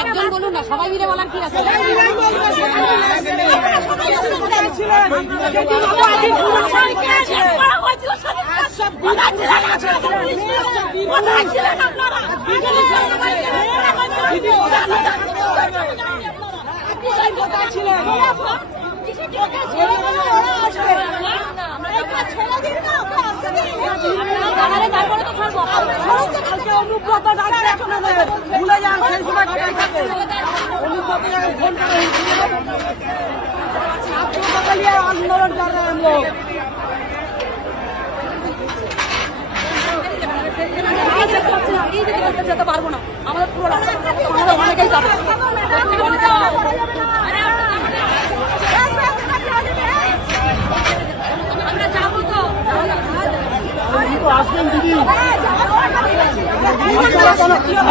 একজন বলুন না, সবাই মিলে বলার কি আছে? ভুলে যান সেই সময় फोन आंदोलन कर रहे हैं हम लोग। যেতে পারবো না, আমাদের পুরো অনেকেই যাবে। আসবেন দিদি,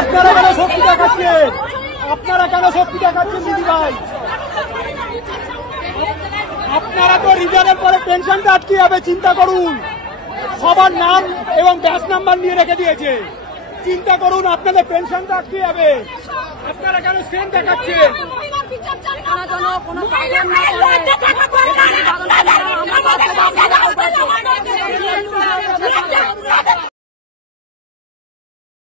আপনারা কেন শক্তি দেখাচ্ছেন? আপনারা কেন শক্তি দেখাচ্ছেন দিদি ভাই? আপনারা তো রিজার্ভের পরে পেনশনটা আটকে যাবে, চিন্তা করুন। সবার নাম এবং ব্যাচ নাম্বার নিয়ে রেখে দিয়েছে, চিন্তা করুন আপনাদের পেনশনটা আটকে যাবে। আপনারা কেন স্ক্রিন দেখাচ্ছেন?